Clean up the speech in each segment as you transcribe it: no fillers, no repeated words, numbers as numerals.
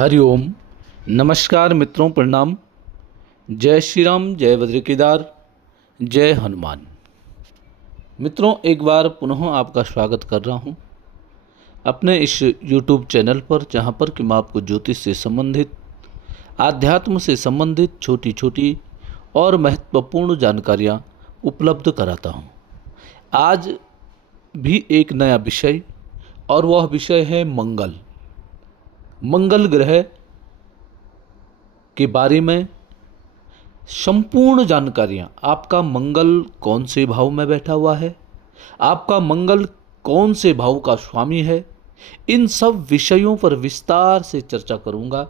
हरिओम। नमस्कार मित्रों, प्रणाम। जय श्री राम, जय बद्र केदार, जय हनुमान। मित्रों, एक बार पुनः आपका स्वागत कर रहा हूं अपने इस YouTube चैनल पर, जहां पर कि मैं आपको ज्योतिष से संबंधित, आध्यात्म से संबंधित छोटी छोटी और महत्वपूर्ण जानकारियां उपलब्ध कराता हूं। आज भी एक नया विषय, और वह विषय है मंगल। मंगल ग्रह के बारे में संपूर्ण जानकारियां। आपका मंगल कौन से भाव में बैठा हुआ है, आपका मंगल कौन से भाव का स्वामी है, इन सब विषयों पर विस्तार से चर्चा करूंगा।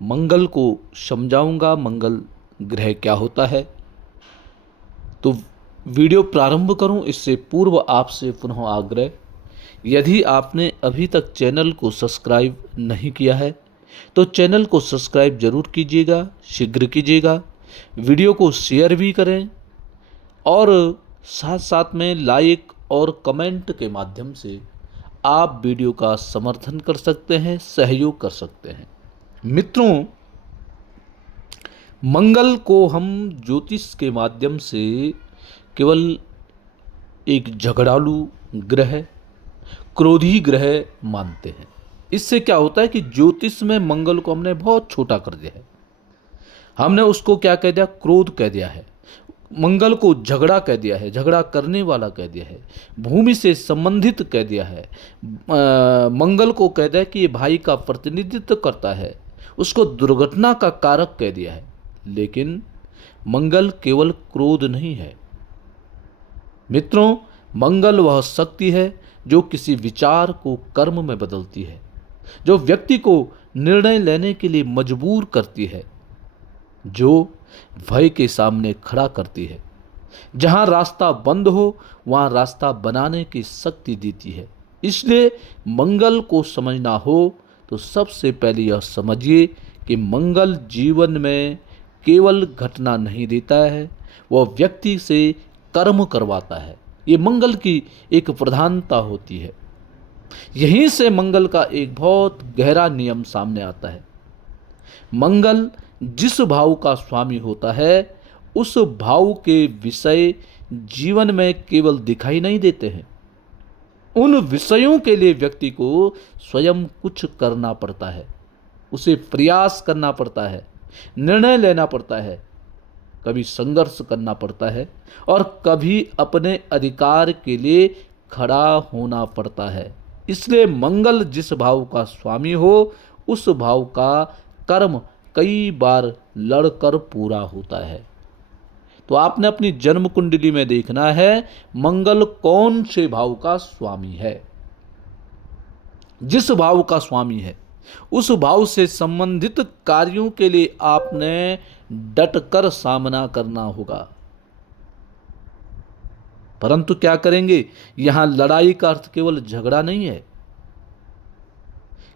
मंगल को समझाऊंगा, मंगल ग्रह क्या होता है। तो वीडियो प्रारंभ करूं इससे पूर्व आपसे पुनः आग्रह, यदि आपने अभी तक चैनल को सब्सक्राइब नहीं किया है तो चैनल को सब्सक्राइब जरूर कीजिएगा, शीघ्र कीजिएगा। वीडियो को शेयर भी करें और साथ साथ में लाइक और कमेंट के माध्यम से आप वीडियो का समर्थन कर सकते हैं, सहयोग कर सकते हैं। मित्रों, मंगल को हम ज्योतिष के माध्यम से केवल एक झगड़ालू ग्रह, क्रोधी ग्रह मानते हैं। इससे क्या होता है कि ज्योतिष में मंगल को हमने बहुत छोटा कर दिया है। हमने उसको क्या कह दिया? क्रोध कह दिया है। मंगल को झगड़ा कह दिया है, झगड़ा करने वाला कह दिया है, भूमि से संबंधित कह दिया है। मंगल को कह दिया कि ये भाई का प्रतिनिधित्व करता है, उसको दुर्घटना का कारक कह दिया है। लेकिन मंगल केवल क्रोध नहीं है मित्रों, मंगल वह शक्ति है जो किसी विचार को कर्म में बदलती है, जो व्यक्ति को निर्णय लेने के लिए मजबूर करती है, जो भय के सामने खड़ा करती है। जहां रास्ता बंद हो वहां रास्ता बनाने की शक्ति देती है। इसलिए मंगल को समझना हो तो सबसे पहले यह समझिए कि मंगल जीवन में केवल घटना नहीं देता है, वह व्यक्ति से कर्म करवाता है। ये मंगल की एक प्रधानता होती है। यहीं से मंगल का एक बहुत गहरा नियम सामने आता है। मंगल जिस भाव का स्वामी होता है, उस भाव के विषय जीवन में केवल दिखाई नहीं देते हैं। उन विषयों के लिए व्यक्ति को स्वयं कुछ करना पड़ता है, उसे प्रयास करना पड़ता है, निर्णय लेना पड़ता है, कभी संघर्ष करना पड़ता है और कभी अपने अधिकार के लिए खड़ा होना पड़ता है। इसलिए मंगल जिस भाव का स्वामी हो, उस भाव का कर्म कई बार लड़कर पूरा होता है। तो आपने अपनी जन्म कुंडली में देखना है मंगल कौन से भाव का स्वामी है। जिस भाव का स्वामी है उस भाव से संबंधित कार्यों के लिए आपने डटकर सामना करना होगा। परंतु क्या करेंगे? यहां लड़ाई का अर्थ केवल झगड़ा नहीं है।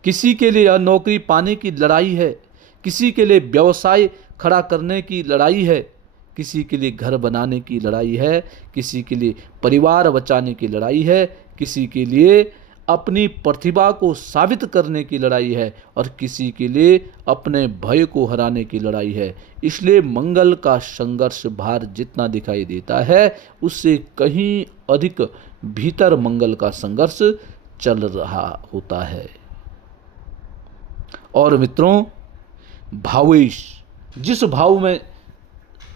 किसी के लिए नौकरी पाने की लड़ाई है, किसी के लिए व्यवसाय खड़ा करने की लड़ाई है, किसी के लिए घर बनाने की लड़ाई है, किसी के लिए परिवार बचाने की लड़ाई है, किसी के लिए अपनी प्रतिभा को साबित करने की लड़ाई है और किसी के लिए अपने भय को हराने की लड़ाई है। इसलिए मंगल का संघर्ष भार जितना दिखाई देता है, उससे कहीं अधिक भीतर मंगल का संघर्ष चल रहा होता है। और मित्रों, भावेश, जिस भाव में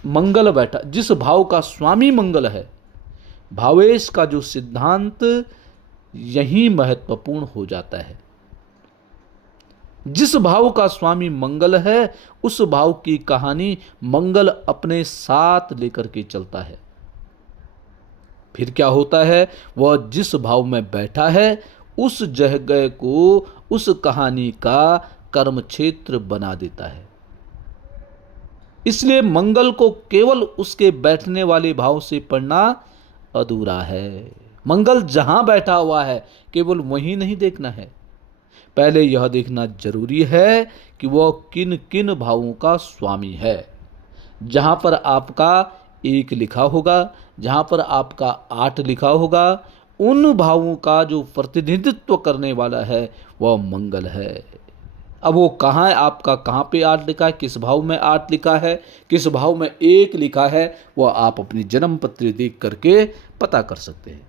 मंगल बैठा, जिस भाव का स्वामी मंगल है, भावेश का जो सिद्धांत यही महत्वपूर्ण हो जाता है। जिस भाव का स्वामी मंगल है, उस भाव की कहानी मंगल अपने साथ लेकर के चलता है। फिर क्या होता है? वह जिस भाव में बैठा है उस जगह को, उस कहानी का कर्म क्षेत्र बना देता है। इसलिए मंगल को केवल उसके बैठने वाले भाव से पढ़ना अधूरा है। मंगल जहां बैठा हुआ है केवल वहीं नहीं देखना है, पहले यह देखना जरूरी है कि वह किन किन भावों का स्वामी है। जहां पर आपका 1 लिखा होगा, जहां पर आपका 8 लिखा होगा, उन भावों का जो प्रतिनिधित्व करने वाला है वह मंगल है। अब वो कहाँ है, आपका कहाँ पे 8 लिखा है, किस भाव में 8 लिखा है, किस भाव में 1 लिखा है, वो आप अपनी जन्म पत्री देख करके पता कर सकते हैं।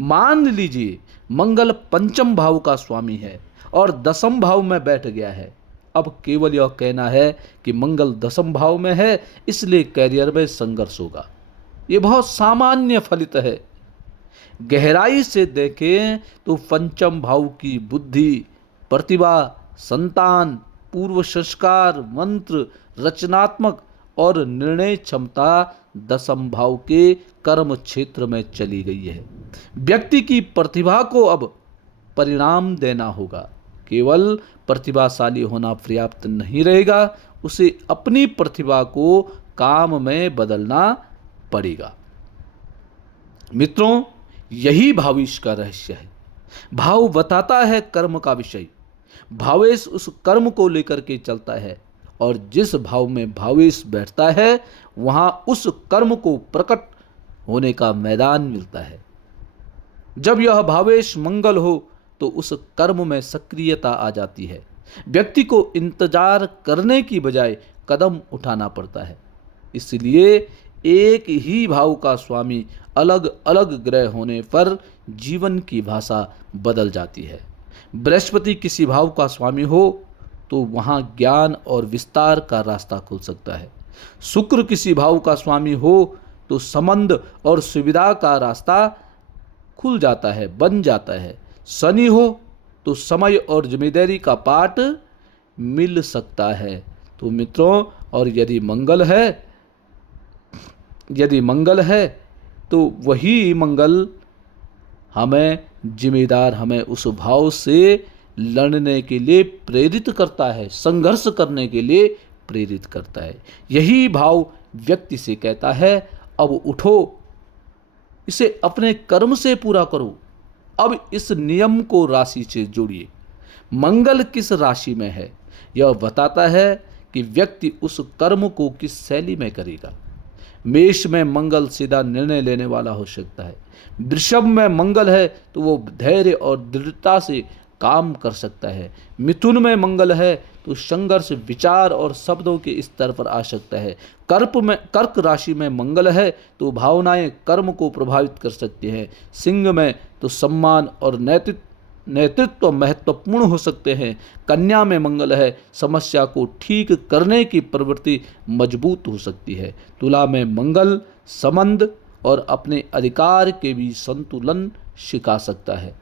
मान लीजिए मंगल पंचम भाव का स्वामी है और दसम भाव में बैठ गया है। अब केवल यह कहना है कि मंगल दसम भाव में है, इसलिए कैरियर में संघर्ष होगा। ये बहुत सामान्य फलित है। गहराई से देखें तो पंचम भाव की बुद्धि, प्रतिभा, संतान, पूर्व संस्कार, मंत्र, रचनात्मक और निर्णय क्षमता दसम भाव के कर्म क्षेत्र में चली गई है। व्यक्ति की प्रतिभा को अब परिणाम देना होगा। केवल प्रतिभाशाली होना पर्याप्त नहीं रहेगा, उसे अपनी प्रतिभा को काम में बदलना पड़ेगा। मित्रों, यही भावेश का रहस्य है। भाव बताता है कर्म का विषय, भावेश उस कर्म को लेकर के चलता है और जिस भाव में भावेश बैठता है वहां उस कर्म को प्रकट होने का मैदान मिलता है। जब यह भावेश मंगल हो तो उस कर्म में सक्रियता आ जाती है। व्यक्ति को इंतजार करने की बजाय कदम उठाना पड़ता है। इसलिए एक ही भाव का स्वामी अलग अलग ग्रह होने पर जीवन की भाषा बदल जाती है। बृहस्पति किसी भाव का स्वामी हो तो वहाँ ज्ञान और विस्तार का रास्ता खुल सकता है। शुक्र किसी भाव का स्वामी हो तो संबंध और सुविधा का रास्ता खुल जाता है, बन जाता है। शनि हो तो समय और जिम्मेदारी का पाठ मिल सकता है। तो मित्रों, और यदि मंगल है तो वही मंगल हमें जिम्मेदार, हमें उस भाव से लड़ने के लिए प्रेरित करता है, संघर्ष करने के लिए प्रेरित करता है। यही भाव व्यक्ति से कहता है अब उठो, इसे अपने कर्म से पूरा करो। अब इस नियम को राशि से जोड़िए। मंगल किस राशि में है यह बताता है कि व्यक्ति उस कर्म को किस शैली में करेगा। मेष में मंगल सीधा निर्णय लेने वाला हो सकता है। वृषभ में मंगल है तो वो धैर्य और दृढ़ता से काम कर सकता है। मिथुन में मंगल है तो संघर्ष, विचार और शब्दों के स्तर पर आ सकता है। कर्क राशि में मंगल है तो भावनाएं कर्म को प्रभावित कर सकती हैं। सिंह में तो सम्मान और नेतृत्व महत्वपूर्ण हो सकते हैं। कन्या में मंगल है, समस्या को ठीक करने की प्रवृत्ति मजबूत हो सकती है। तुला में मंगल संबंध और अपने अधिकार के बीच संतुलन सिखा सकता है।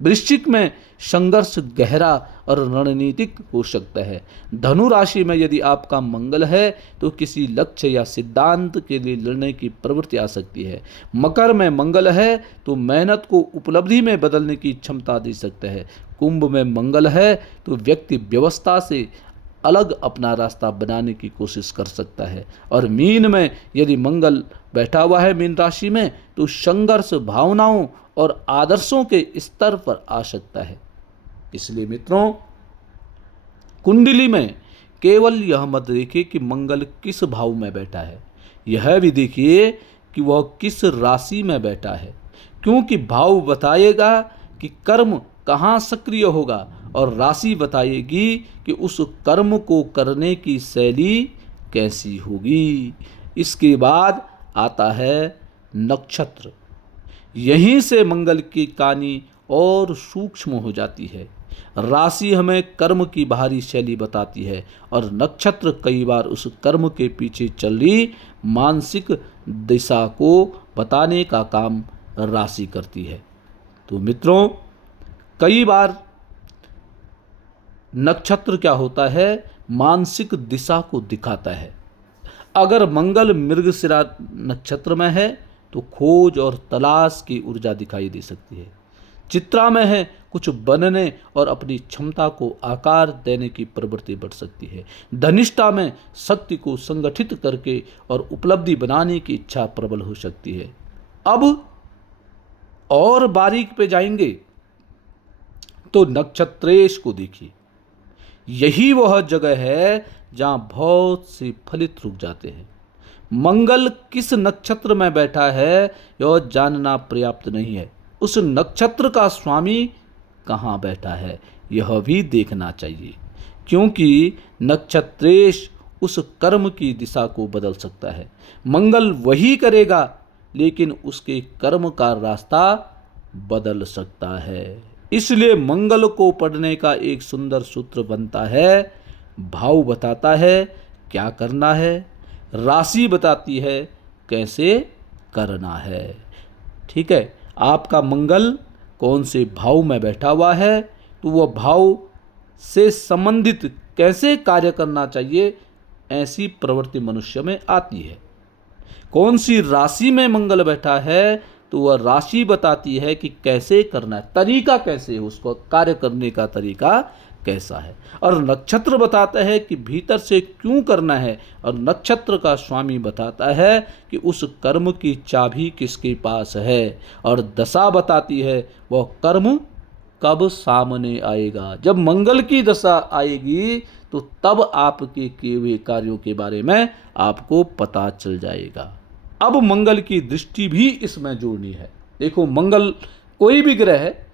वृश्चिक में संघर्ष गहरा और रणनीतिक हो सकता है। धनु राशि में यदि आपका मंगल है तो किसी लक्ष्य या सिद्धांत के लिए लड़ने की प्रवृत्ति आ सकती है। मकर में मंगल है तो मेहनत को उपलब्धि में बदलने की क्षमता दे सकता है। कुंभ में मंगल है तो व्यक्ति व्यवस्था से अलग अपना रास्ता बनाने की कोशिश कर सकता है। और मीन में यदि मंगल बैठा हुआ है, मीन राशि में, तो संघर्ष भावनाओं और आदर्शों के स्तर पर आ सकता है। इसलिए मित्रों, कुंडली में केवल यह मत देखिए कि मंगल किस भाव में बैठा है, यह भी देखिए कि वह किस राशि में बैठा है, क्योंकि भाव बताएगा कि कर्म कहाँ सक्रिय होगा और राशि बताएगी कि उस कर्म को करने की शैली कैसी होगी। इसके बाद आता है नक्षत्र। यहीं से मंगल की कहानी और सूक्ष्म हो जाती है। राशि हमें कर्म की बाहरी शैली बताती है और नक्षत्र कई बार उस कर्म के पीछे चल रही मानसिक दिशा को बताने का काम राशि करती है। तो मित्रों, कई बार नक्षत्र क्या होता है, मानसिक दिशा को दिखाता है। अगर मंगल मृगशिरा नक्षत्र में है तो खोज और तलाश की ऊर्जा दिखाई दे सकती है। चित्रा में है, कुछ बनने और अपनी क्षमता को आकार देने की प्रवृत्ति बढ़ सकती है। धनिष्ठा में शक्ति को संगठित करके और उपलब्धि बनाने की इच्छा प्रबल हो सकती है। अब और बारीक पे जाएंगे तो नक्षत्रेश को देखिए। यही वह जगह है जहां बहुत से फलित रुक जाते हैं। मंगल किस नक्षत्र में बैठा है यह जानना पर्याप्त नहीं है, उस नक्षत्र का स्वामी कहाँ बैठा है यह भी देखना चाहिए। क्योंकि नक्षत्रेश उस कर्म की दिशा को बदल सकता है। मंगल वही करेगा लेकिन उसके कर्म का रास्ता बदल सकता है। इसलिए मंगल को पढ़ने का एक सुंदर सूत्र बनता है। भाव बताता है क्या करना है, राशि बताती है कैसे करना है। ठीक है, आपका मंगल कौन से भाव में बैठा हुआ है तो वह भाव से संबंधित कैसे कार्य करना चाहिए, ऐसी प्रवृत्ति मनुष्य में आती है। कौन सी राशि में मंगल बैठा है तो वह राशि बताती है कि कैसे करना है, तरीका कैसे है, उसको कार्य करने का तरीका कैसा है। और नक्षत्र बताता है कि भीतर से क्यों करना है, और नक्षत्र का स्वामी बताता है कि उस कर्म की चाबी किसके पास है, और दशा बताती है वह कर्म कब सामने आएगा। जब मंगल की दशा आएगी तो तब आपके किए हुए कार्यों के बारे में आपको पता चल जाएगा। अब मंगल की दृष्टि भी इसमें जोड़नी है। देखो, मंगल कोई भी ग्रह है,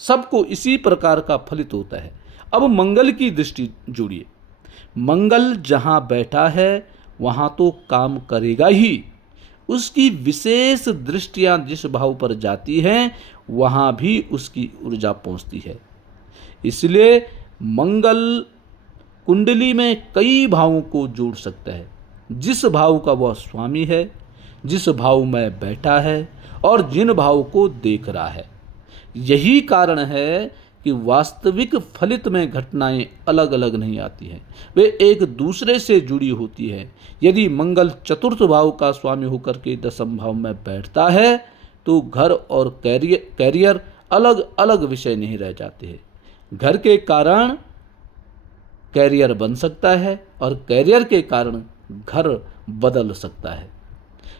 सबको इसी प्रकार का फलित होता है। अब मंगल की दृष्टि जोड़िए। मंगल जहाँ बैठा है वहाँ तो काम करेगा ही, उसकी विशेष दृष्टियाँ जिस भाव पर जाती हैं वहाँ भी उसकी ऊर्जा पहुँचती है। इसलिए मंगल कुंडली में कई भावों को जोड़ सकता है। जिस भाव का वह स्वामी है, जिस भाव में बैठा है और जिन भाव को देख रहा है। यही कारण है कि वास्तविक फलित में घटनाएं अलग अलग नहीं आती हैं, वे एक दूसरे से जुड़ी होती हैं। यदि मंगल चतुर्थ भाव का स्वामी होकर के दशम भाव में बैठता है तो घर और कैरियर अलग अलग विषय नहीं रह जाते हैं। घर के कारण कैरियर बन सकता है और कैरियर के कारण घर बदल सकता है।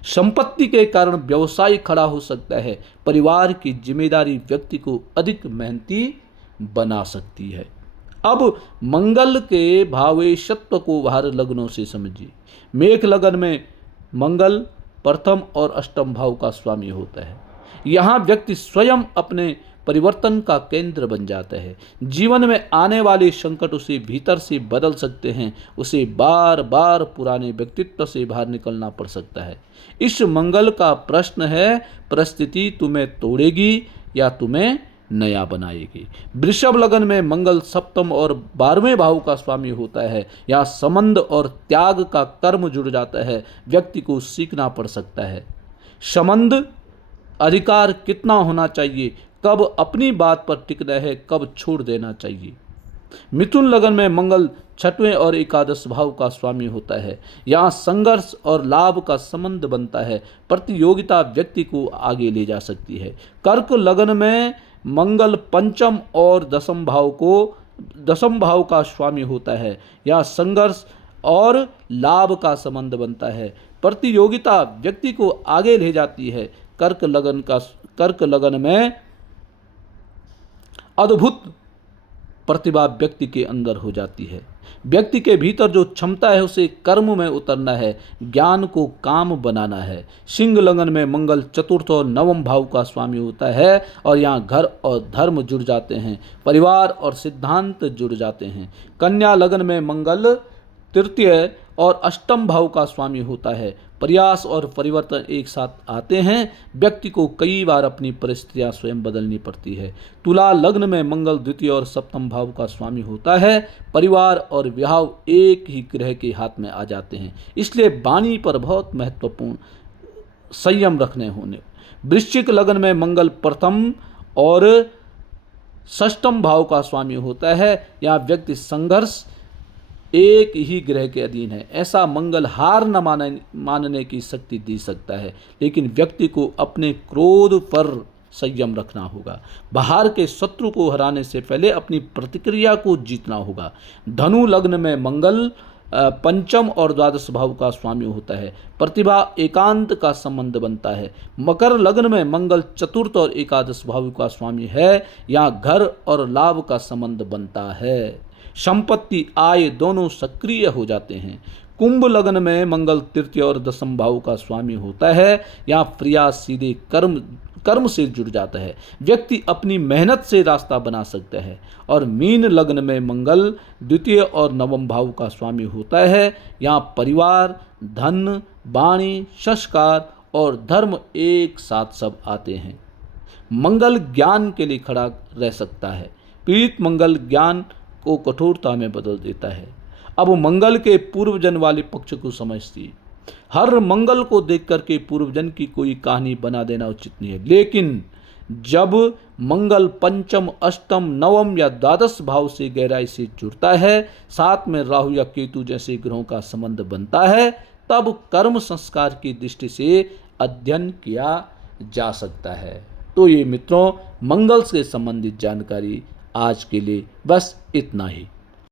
संपत्ति के कारण व्यवसाय खड़ा हो सकता है। परिवार की जिम्मेदारी व्यक्ति को अधिक मेहनती बना सकती है। अब मंगल के भावेशत्व को बाहर लग्नों से समझिए। मेष लगन में मंगल प्रथम और अष्टम भाव का स्वामी होता है। यहाँ व्यक्ति स्वयं अपने परिवर्तन का केंद्र बन जाता है। जीवन में आने वाले संकट उसे भीतर से बदल सकते हैं। उसे बार बार पुराने व्यक्तित्व से बाहर निकलना पड़ सकता है। इस मंगल का प्रश्न है, परिस्थिति तुम्हें तोड़ेगी या तुम्हें नया बनाएगी। वृषभ लगन में मंगल सप्तम और 12वें भाव का स्वामी होता है। यहाँ संबंध और त्याग का कर्म जुड़ जाता है। व्यक्ति को सीखना पड़ सकता है संबंध अधिकार कितना होना चाहिए, कब अपनी बात पर टिकना है, कब छोड़ देना चाहिए। मिथुन लगन में मंगल छठवें और एकादश भाव का स्वामी होता है। यहाँ संघर्ष और लाभ का संबंध बनता है। प्रतियोगिता व्यक्ति को आगे ले जा सकती है। कर्क लगन में मंगल पंचम और दसम भाव का स्वामी होता है। यहाँ संघर्ष और लाभ का संबंध बनता है। प्रतियोगिता व्यक्ति को आगे ले जाती है। कर्क लगन में अद्भुत प्रतिभा व्यक्ति के अंदर हो जाती है। व्यक्ति के भीतर जो क्षमता है उसे कर्म में उतरना है, ज्ञान को काम बनाना है। सिंह लगन में मंगल चतुर्थ और नवम भाव का स्वामी होता है और यहाँ घर और धर्म जुड़ जाते हैं, परिवार और सिद्धांत जुड़ जाते हैं। कन्या लगन में मंगल तृतीय और अष्टम भाव का स्वामी होता है। प्रयास और परिवर्तन एक साथ आते हैं। व्यक्ति को कई बार अपनी परिस्थितियां स्वयं बदलनी पड़ती है। तुला लग्न में मंगल द्वितीय और सप्तम भाव का स्वामी होता है। परिवार और विवाह एक ही ग्रह के हाथ में आ जाते हैं, इसलिए वाणी पर बहुत महत्वपूर्ण संयम रखने होने। वृश्चिक लग्न में मंगल प्रथम और षष्ठम भाव का स्वामी होता है। यहाँ व्यक्ति संघर्ष एक ही ग्रह के अधीन है। ऐसा मंगल हार न मानने की शक्ति दे सकता है, लेकिन व्यक्ति को अपने क्रोध पर संयम रखना होगा। बाहर के शत्रु को हराने से पहले अपनी प्रतिक्रिया को जीतना होगा। धनु लग्न में मंगल पंचम और द्वादश भाव का स्वामी होता है। प्रतिभा एकांत का संबंध बनता है। मकर लग्न में मंगल चतुर्थ और एकादश भाव का स्वामी है। यहाँ घर और लाभ का संबंध बनता है। संपत्ति आय दोनों सक्रिय हो जाते हैं। कुंभ लग्न में मंगल तृतीय और दसम भाव का स्वामी होता है। यहाँ प्रयास सीधे कर्म से जुड़ जाता है। व्यक्ति अपनी मेहनत से रास्ता बना सकता है। और मीन लग्न में मंगल द्वितीय और नवम भाव का स्वामी होता है। यहाँ परिवार, धन, वाणी, संस्कार और धर्म एक साथ सब आते हैं। मंगल ज्ञान के लिए खड़ा रह सकता है। पीड़ित मंगल ज्ञान को कठोरता में बदल देता है। अब मंगल के पूर्वजन वाले पक्ष को समझती। हर मंगल को देख करके पूर्वजन की कोई कहानी बना देना उचित नहीं है, लेकिन जब मंगल पंचम, अष्टम, नवम या द्वादश भाव से गहराई से जुड़ता है, साथ में राहु या केतु जैसे ग्रहों का संबंध बनता है, तब कर्म संस्कार की दृष्टि से अध्ययन किया जा सकता है। तो ये मित्रों, मंगल से संबंधित जानकारी आज के लिए बस इतना ही।